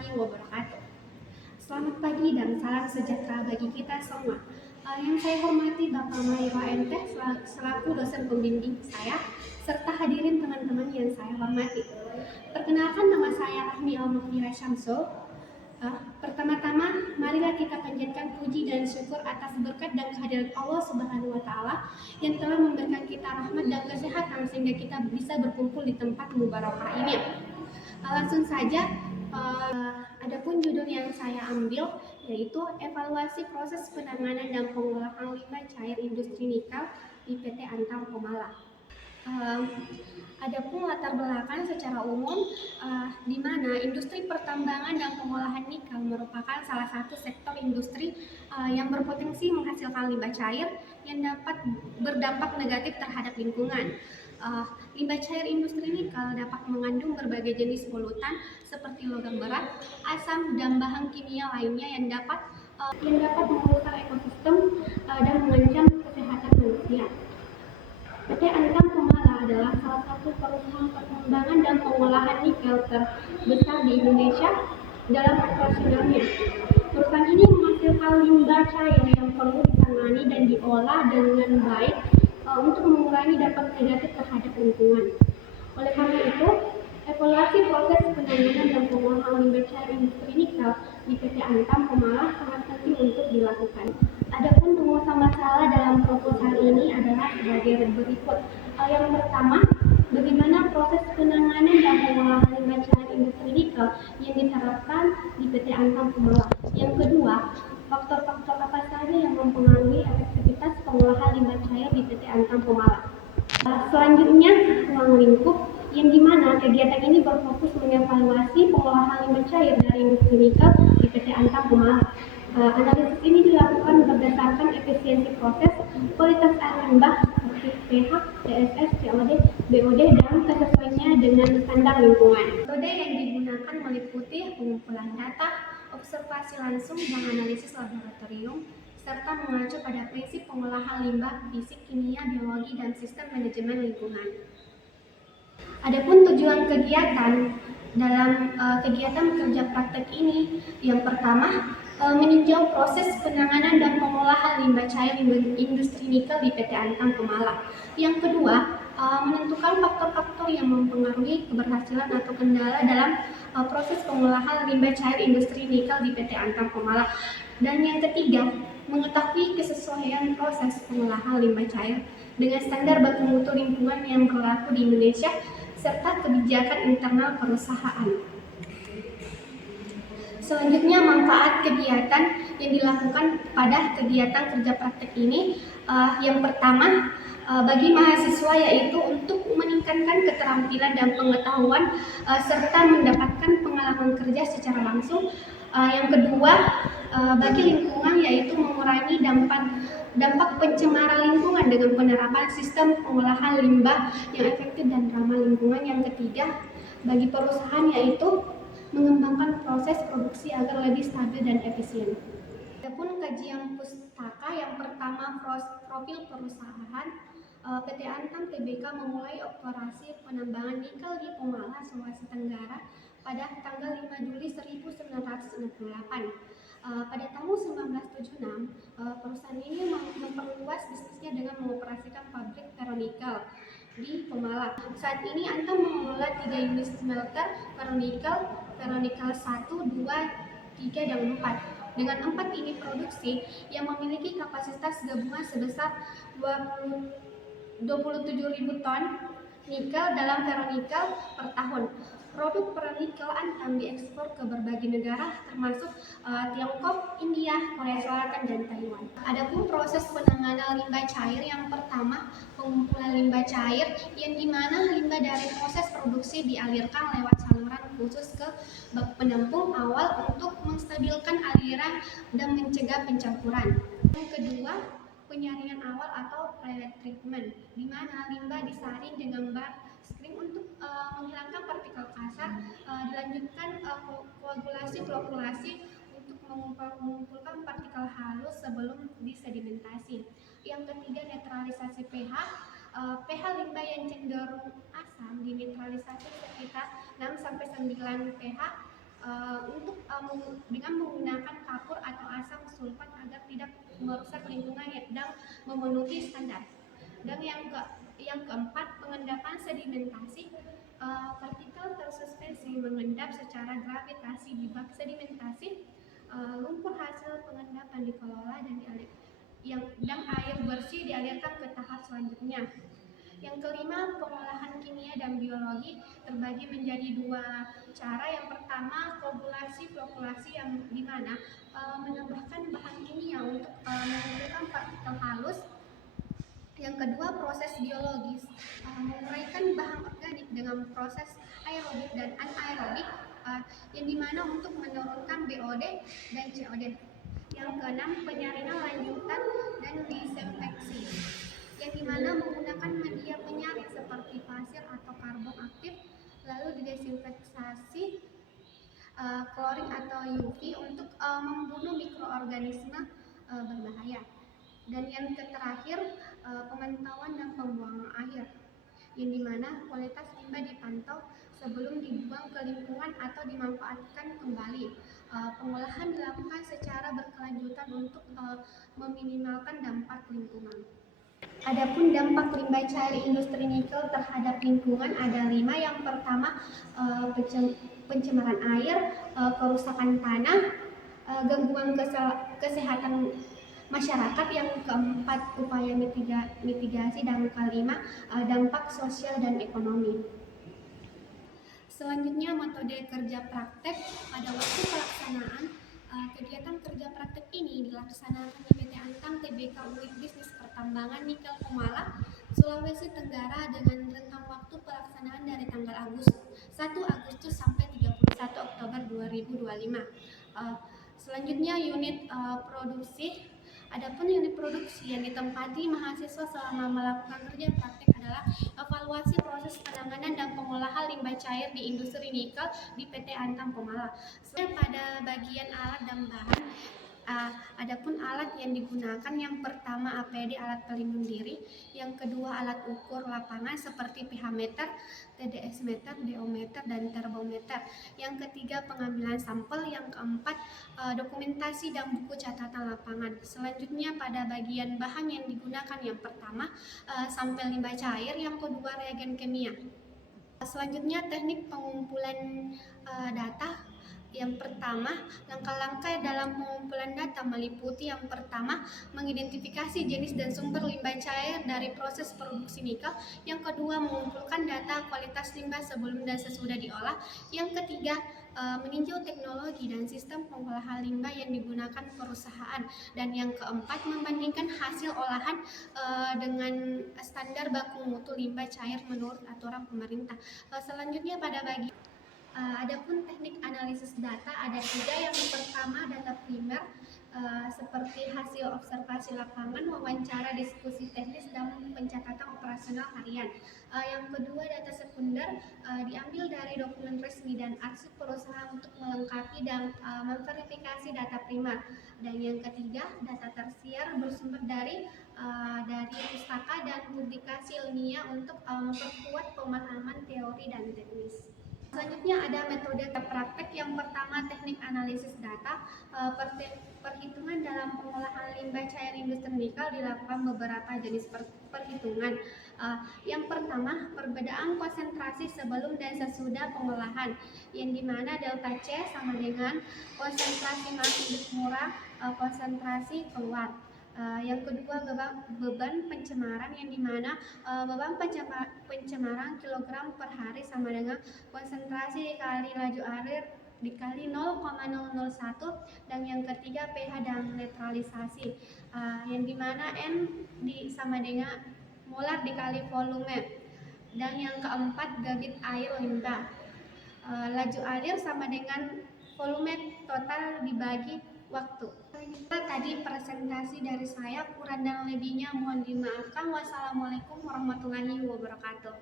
warahmatullahi wabarakatuh. Selamat pagi dan salam sejahtera bagi kita semua. Yang saya hormati Bapak Maira MT selaku dosen pembimbing saya, serta hadirin teman-teman yang saya hormati. Perkenalkan, nama saya Rahmi Al-Mufira Syamsul. Pertama-tama, marilah kita panjatkan puji dan syukur atas berkat dan kehadiran Allah Subhanahu wa Ta'ala yang telah memberikan kita rahmat dan kesehatan sehingga kita bisa berkumpul di tempat mubarakah ini. Langsung saja, adapun judul yang saya ambil yaitu evaluasi proses penanganan dan pengolahan limbah cair industri nikel di PT Antam Pemala. Adapun latar belakang secara umum, di mana industri pertambangan dan pengolahan nikel merupakan salah satu sektor industri yang berpotensi menghasilkan limbah cair yang dapat berdampak negatif terhadap lingkungan. Limbah cair industri nikel dapat mengandung berbagai jenis polutan seperti logam berat, asam, dan bahan kimia lainnya yang dapat merusak ekosistem dan mengancam kesehatan manusia. PT Antam Pemala adalah salah satu perusahaan pertambangan dan pengolahan nikel terbesar di Indonesia dalam operasionalnya. Perusahaan ini menghasilkan limbah cair yang perlu ditangani dan diolah dengan baik untuk mengurangi dampak negatif terhadap lingkungan. Oleh karena itu, evaluasi proses penanganan dan pengolahan limbah cair industri nikel di PT Antam Pemala sangat penting untuk dilakukan. Adapun pengusaha masalah dalam proposal ini adalah sebagai berikut. Yang pertama, bagaimana proses penanganan dan pengolahan limbah cair industri nikel yang diterapkan di PT Antam Pemala. Yang kedua, faktor-faktor apa saja yang mempengaruhi efektivitas pengolahan limbah cair di PT Antam Pemala. Selanjutnya, ruang lingkup, yang dimana kegiatan ini berfokus mengevaluasi pengolahan limbah cair dari industri nikel di PT Antam Pemala. Analisis ini dilakukan berdasarkan efisiensi proses, kualitas air limbah seperti pH, TSS, COD, BOD, dan kesesuaiannya dengan standar lingkungan. Metode yang digunakan meliputi pengumpulan data, observasi langsung, dan analisis laboratorium, serta mengacu pada prinsip pengolahan limbah, fisik, kimia, biologi, dan sistem manajemen lingkungan. Adapun tujuan kegiatan dalam kegiatan kerja praktek ini, yang pertama, meninjau proses penanganan dan pengolahan limbah cair industri nikel di PT Antam Pemala. Yang kedua, menentukan faktor-faktor yang mempengaruhi keberhasilan atau kendala dalam proses pengolahan limbah cair industri nikel di PT Antam Pemala. Dan yang ketiga, mengetahui kesesuaian proses pengolahan limbah cair dengan standar baku mutu lingkungan yang berlaku di Indonesia serta kebijakan internal perusahaan. Selanjutnya, manfaat kegiatan yang dilakukan pada kegiatan kerja praktek ini. Yang pertama, bagi mahasiswa yaitu untuk meningkatkan keterampilan dan pengetahuan serta mendapatkan pengalaman kerja secara langsung. Yang kedua, bagi lingkungan yaitu mengurangi dampak pencemaran lingkungan dengan penerapan sistem pengolahan limbah yang efektif dan ramah lingkungan. Yang ketiga, bagi perusahaan yaitu mengembangkan proses produksi agar lebih stabil dan efisien. Adapun kajian pustaka, yang pertama, profil perusahaan. PT Antam Tbk memulai operasi penambangan nikel di Pemala, Sulawesi Tenggara pada tanggal 5 Juli 1968. Pada tahun 1976, perusahaan ini memperluas bisnisnya dengan mengoperasikan pabrik ferronikel di Pemala. Saat ini Antam mengelola 3 unit smelter ferronikel 1, 2, 3, dan 4. Dengan 4 unit produksi yang memiliki kapasitas gabungan sebesar 27.000 ton nikel dalam ferronikel per tahun. Produk ferronikel Antam diekspor ke berbagai negara termasuk Tiongkok, India, Korea Selatan, dan Taiwan. Adapun proses penanganan limbah cair, yang pertama, pengumpulan limbah cair, yang dimana limbah dari proses produksi dialirkan lewat saluran khusus ke bak penampung awal untuk menstabilkan aliran dan mencegah pencampuran. Yang kedua, penyaringan awal atau pre-treatment, di mana limbah disaring dengan bar screen untuk menghilangkan partikel kasar, dilanjutkan koagulasi flokkulasi untuk mengumpulkan partikel halus sebelum disedimentasi. Yang ketiga, netralisasi pH. pH limbah yang cenderung asam dinetralisasi sekitar 6-9 pH dengan menggunakan kapur atau asam sulfat agar tidak merusak lingkungan dan memenuhi standar. Dan yang keempat, pengendapan sedimentasi. Partikel tersuspensi mengendap secara gravitasi di bak sedimentasi. Lumpur hasil pengendapan dikelola dan air bersih dialirkan ke tahap selanjutnya. Yang kelima, pengolahan kimia dan biologi terbagi menjadi dua cara. Yang pertama, flokkulasi yang dimana menambahkan bahan kimia untuk mengumpulkan partikel halus. Yang kedua, proses biologis, menguraikan bahan organik dengan proses aerobik dan anaerobik, yang dimana untuk menurunkan BOD dan COD. Yang keenam, penyaringan lanjutan dan disinfeksi, yang dimana menggunakan media penyaring seperti pasir atau karbon aktif, lalu didesinfeksi klorin atau UV untuk membunuh mikroorganisme berbahaya. Dan yang terakhir, pemantauan dan pembuangan air, yang dimana kualitas limbah dipantau sebelum dibuang ke lingkungan atau dimanfaatkan kembali. Pengolahan dilakukan secara berkelanjutan untuk meminimalkan dampak lingkungan. Adapun dampak limbah cair industri nikel terhadap lingkungan ada 5. Yang pertama, pencemaran air, kerusakan tanah, gangguan kesehatan masyarakat. Yang keempat, upaya mitigasi, dan kelima, dampak sosial dan ekonomi. Selanjutnya, metode kerja praktek. Pada waktu pelaksanaan, kegiatan kerja praktek ini dilaksanakan di PT Antam Tbk Unit Bisnis Pertambangan Nikel Komala, Sulawesi Tenggara dengan rentang waktu pelaksanaan dari tanggal 1 Agustus sampai 31 Oktober 2025. Selanjutnya, unit produksi. Adapun unit produksi yang ditempati mahasiswa selama melakukan kerja praktek adalah evaluasi proses penanganan dan pengolahan limbah cair di industri nikel di PT Antam Komala. Pada bagian alat dan bahan, adapun alat yang digunakan, yang pertama APD, alat pelindung diri. Yang kedua, alat ukur lapangan seperti pH meter, TDS meter, DO meter, dan termometer. Yang ketiga, pengambilan sampel. Yang keempat, dokumentasi dan buku catatan lapangan. Selanjutnya, pada bagian bahan yang digunakan, yang pertama sampel limbah cair, yang kedua reagen kimia. Selanjutnya, teknik pengumpulan data. Yang pertama, langkah-langkah dalam pengumpulan data meliputi: yang pertama, mengidentifikasi jenis dan sumber limbah cair dari proses produksi nikel. Yang kedua, mengumpulkan data kualitas limbah sebelum dan sesudah diolah. Yang ketiga, meninjau teknologi dan sistem pengolahan limbah yang digunakan perusahaan. Dan yang keempat, membandingkan hasil olahan dengan standar baku mutu limbah cair menurut aturan pemerintah. Selanjutnya, pada bagian adapun teknik analisis data ada 3. Yang pertama, data primer, seperti hasil observasi lapangan, wawancara, diskusi teknis, dan pencatatan operasional harian. Yang kedua, data sekunder, diambil dari dokumen resmi dan arsip perusahaan untuk melengkapi dan memverifikasi data primer. Dan yang ketiga, data tersier, bersumber dari pustaka dan publikasi ilmiah untuk memperkuat pemahaman teori dan teknis. Selanjutnya ada metode praktek. Yang pertama, teknik analisis data. Perhitungan dalam pengolahan limbah cair industri nikel dilakukan beberapa jenis perhitungan. Yang pertama, perbedaan konsentrasi sebelum dan sesudah pengolahan, yang dimana delta C sama dengan konsentrasi masuk murah, konsentrasi keluar. Yang kedua, beban pencemaran, yang dimana beban pencemaran kilogram per hari sama dengan konsentrasi dikali laju air dikali 0,001. Dan yang ketiga, pH dan netralisasi, yang dimana N sama dengan molar dikali volume. Dan yang keempat, debit air limbah, laju air sama dengan volume total dibagi waktu. Tadi presentasi dari saya, kurang dan lebihnya mohon dimaafkan. Wassalamualaikum warahmatullahi wabarakatuh.